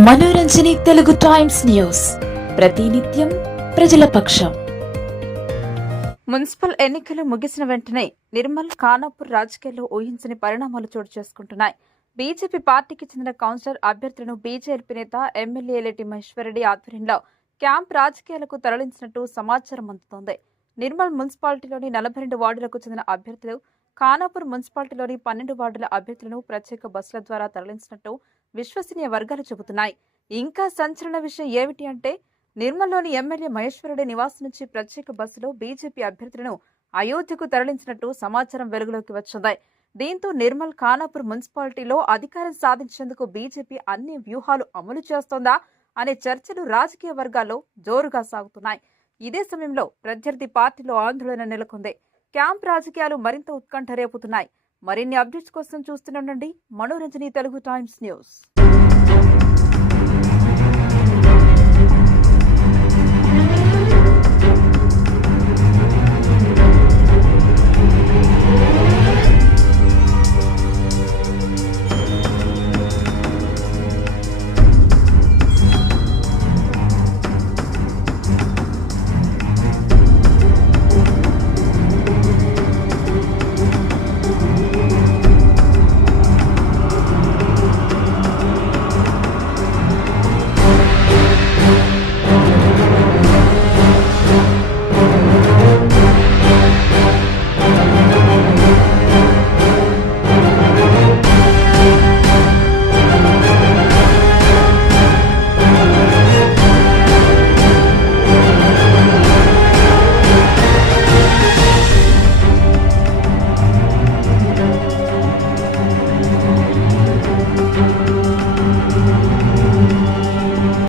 మనోరంజని Telugu times news ప్రతినిత్యం ప్రజల పక్షం. మున్సిపల్ ఎన్నికలు ముగిసిన వెంటనే నిర్మల్ ఖానాపూర్ రాజకీయాల్లో ఊహించని పరిణామాలు చోటు చేసుకుంటున్నాయి. బీజేపీ పార్టీకి చెందిన కౌన్సిలర్ అభ్యర్థులను బీజేపీ నేత ఎమ్మెల్యే ఎలటి మహేశ్వరరెడ్డి ఆధ్వర్యంలో క్యాంప్ రాజకీయాలకు తరలించినట్టు సమాచారం అందుతోంది. నిర్మల్ మున్సిపాలిటీలోని 42 వార్డులకు చెందిన అభ్యర్థులు ఖానాపూర్ మున్సిపాలిటీలోని 12 వార్డుల అభ్యర్థులను ప్రత్యేక బస్సుల ద్వారా తరలించినట్టు విశ్వసనీయ వర్గాలు చెబుతున్నాయి. ఇంకా సంచలన విషయం ఏమిటి అంటే, నిర్మల్లోని ఎమ్మెల్యే మహేశ్వరరెడ్డి నివాసం నుంచి ప్రత్యేక బస్సులో బీజేపీ అభ్యర్థులను అయోధ్యకు తరలించినట్టు సమాచారం వెలుగులోకి వచ్చింది. దీంతో నిర్మల్ ఖానాపూర్ మున్సిపాలిటీలో అధికారం సాధించేందుకు బీజేపీ అన్ని వ్యూహాలు అమలు చేస్తోందా అనే చర్చలు రాజకీయ వర్గాల్లో జోరుగా సాగుతున్నాయి. ఇదే సమయంలో ప్రత్యర్థి పార్టీలో ఆందోళన నెలకొంది. క్యాంప్ రాజకీయాలు మరింత ఉత్కంఠ రేపుతున్నాయి. మరిన్ని అప్డేట్స్ కోసం చూస్తూనే ఉండండి మనోరంజని తెలుగు టైమ్స్ న్యూస్.